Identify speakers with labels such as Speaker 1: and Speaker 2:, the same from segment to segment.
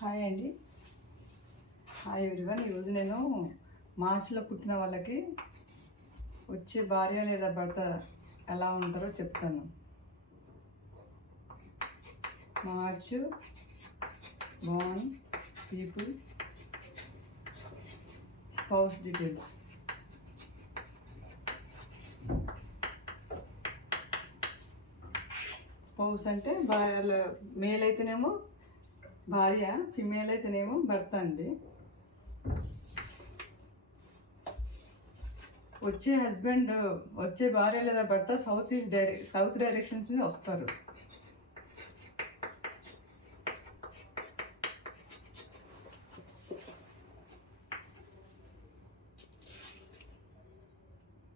Speaker 1: Hi అండి. Hi everyone. ఈరోజు నేను మార్చిలో పుట్టిన వాళ్ళకి వచ్చే భార్య లేదా భర్త ఎలా ఉంటారో చెప్తాను. March born people spouse details. Spouse అంటే భార్య మేల్ అయితేనేమో భార్య ఫిమేల్ అయితేనేమో భర్త అండి. వచ్చే హస్బెండ్ వచ్చే భార్య లేదా భర్త south east direct south directions నుంచి వస్తారు.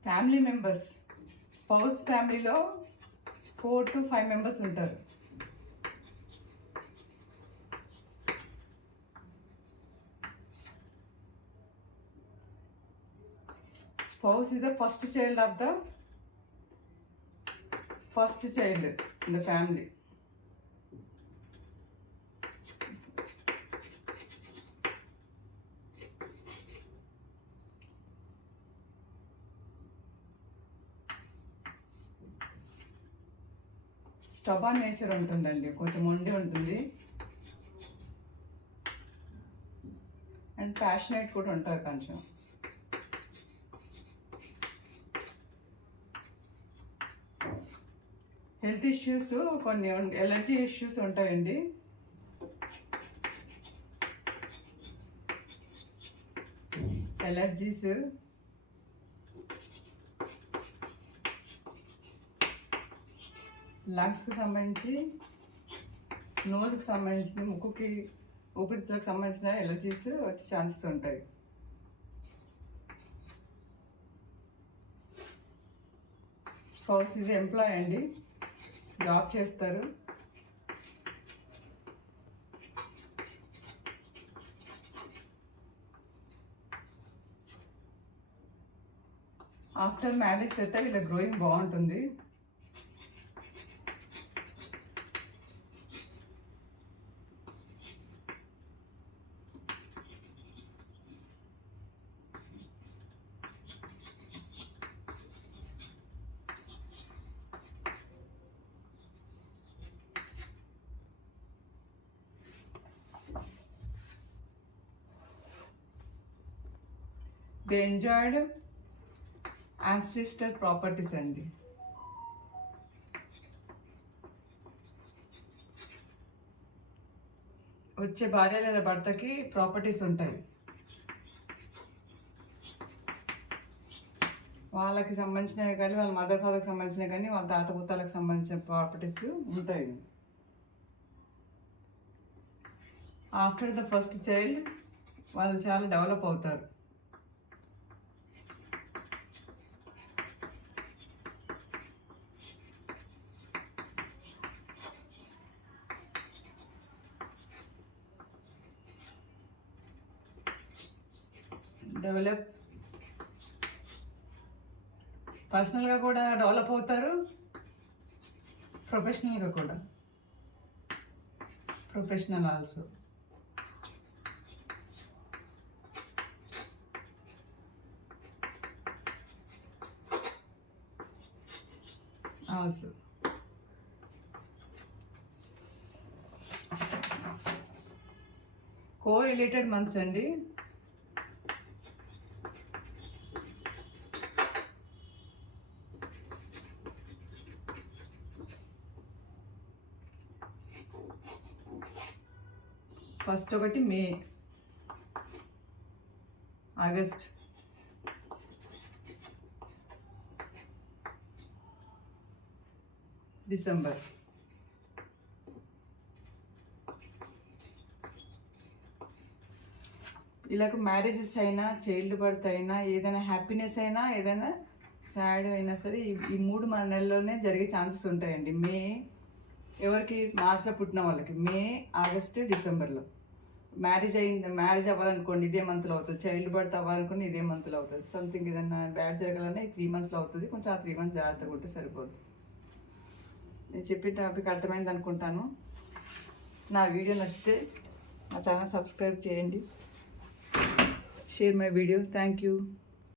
Speaker 1: ఫ్యామిలీ మెంబర్స్ స్పౌస్ ఫ్యామిలీలో ఫోర్ టు ఫైవ్ మెంబర్స్ ఉంటారు. Spouse is the first child of the first child in the family stubborn nature ఉంటుందండి. కొంచెం ఉండి ఉంటుంది. అండ్ ప్యాషనేట్ కూడా ఉంటారు కొంచెం. హెల్త్ ఇష్యూస్ కొన్ని ఎలర్జీ ఇష్యూస్ ఉంటాయండి. ఎలర్జీస్. లంగ్స్కి సంబంధించి నోజుకి సంబంధించిన ముక్కుకి ఊపిరితిత్తులకు సంబంధించిన ఎలర్జీస్ వచ్చే ఛాన్సెస్ ఉంటాయి. స్పౌస్ ఇది ఎంప్లాయ్ అండి. జాబ్ చేస్తారు. ఆఫ్టర్ మ్యారేజ్ అయితే వీళ్ళ గ్రోయింగ్ బాగుంటుంది. దే ఎంజాయిడ్ ancestor ప్రాపర్టీస్ అండి వచ్చే భార్య లేదా భర్తకి ప్రాపర్టీస్ ఉంటాయి. వాళ్ళకి సంబంధించినవి కానీ వాళ్ళ మదర్ ఫాదర్కి సంబంధించినవి కానీ వాళ్ళ తాత పుత్తాలకు సంబంధించిన ప్రాపర్టీస్ ఉంటాయి. ఆఫ్టర్ ద ఫస్ట్ చైల్డ్ వాళ్ళు చాలా డెవలప్ అవుతారు. డెవలప్. పర్సనల్గా కూడా డెవలప్ అవుతారు. ప్రొఫెషనల్గా కూడా. Professional also. Also. Co related months అండి. ఫస్ట్ ఒకటి మే. ఆగస్ట్. డిసెంబర్. ఇలాగ మ్యారేజెస్ అయినా చైల్డ్ బర్త్ అయినా ఏదైనా హ్యాపీనెస్ అయినా ఏదైనా సాడ్ అయినా సరే ఈ మూడు మన నెలల్లోనే జరిగే ఛాన్సెస్ ఉంటాయండి. మే ఎవరికి? మార్చిలో పుట్టిన వాళ్ళకి. మే ఆగస్ట్ డిసెంబర్లో. మ్యారేజ్ అయింది మ్యారేజ్ అవ్వాలనుకోండి ఇదే మంత్లో అవుతుంది. చైల్డ్ బర్త్ అవ్వాలనుకోండి ఇదే మంత్లో అవుతుంది. సంథింగ్ ఏదైనా బ్యాడ్ జరగాలన్నా ఈ త్రీ మంత్స్లో అవుతుంది. కొంచెం ఆ త్రీ మంత్స్ జాగ్రత్తగా ఉంటే సరిపోదు నేను చెప్పిన టాపిక్ అర్థమైంది అనుకుంటాను. నా వీడియో నచ్చితే నా ఛానల్ సబ్స్క్రైబ్ చేయండి. Share my video thank you